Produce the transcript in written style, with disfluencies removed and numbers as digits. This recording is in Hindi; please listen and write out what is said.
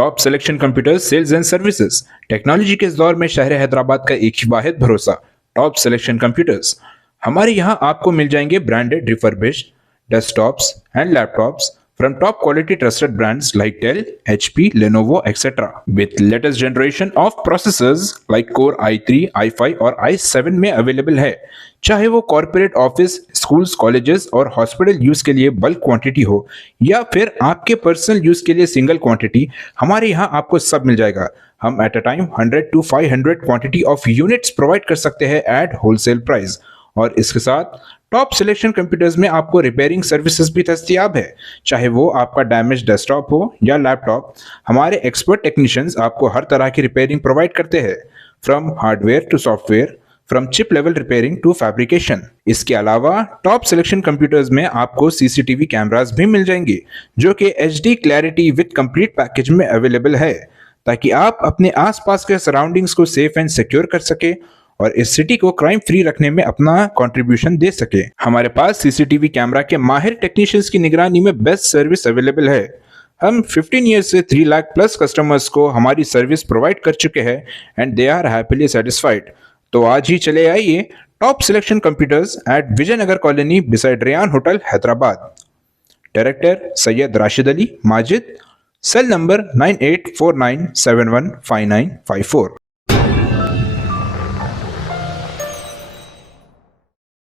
Top selection computers sales and services. Technology के इस दौर में शहर हैदराबाद का एक ही वाहिद भरोसा टॉप सिलेक्शन कंप्यूटर्स। हमारे यहाँ आपको मिल जाएंगे branded refurbished desktops and laptops from top quality trusted brands like Dell, HP, Lenovo, etc. with latest generation of processors like Core i3, i5 और i7 में अवेलेबल है। चाहे वो कॉर्पोरेट ऑफिस, स्कूल्स, कॉलेजेस और हॉस्पिटल यूज के लिए बल्क क्वांटिटी हो या फिर आपके पर्सनल यूज के लिए सिंगल क्वांटिटी, हमारे यहाँ आपको सब मिल जाएगा। हम at a time 100 to 500 quantity of units provide कर सकते हैं एट होलसेल प्राइस। और इसके साथ टॉप सिलेक्शन कंप्यूटर्स में आपको रिपेयरिंग सर्विसेज भी दस्तियाब है। चाहे वो आपका डैमेज डेस्कटॉप हो या लैपटॉप, हमारे एक्सपर्ट टेक्नीशियंस आपको हर तरह की रिपेयरिंग प्रोवाइड करते हैं, from hardware to software, from chip level repairing to fabrication. इसके अलावा टॉप सिलेक्शन कंप्यूटर्स में आपको सीसीटीवी कैमरास भी मिल जाएंगे जो कि HD clarity with complete package में अवेलेबल है, ताकि आप अपने आसपास के सराउंडिंग्स को सेफ एंड सिक्योर कर सके और इस सिटी को क्राइम फ्री रखने में अपना कंट्रीब्यूशन दे सके। हमारे पास सीसीटीवी कैमरा के माहिर टेक्नीशियंस की निगरानी में बेस्ट सर्विस अवेलेबल है। हम 15 ईयर्स से 3 लाख प्लस कस्टमर्स को हमारी सर्विस प्रोवाइड कर चुके हैं and they are happily satisfied. तो आज ही चले आइए top selection computers at Vijayanagar colony beside Rayan hotel Hyderabad. Director Syed Rashid Ali Majid, cell number 9849715954।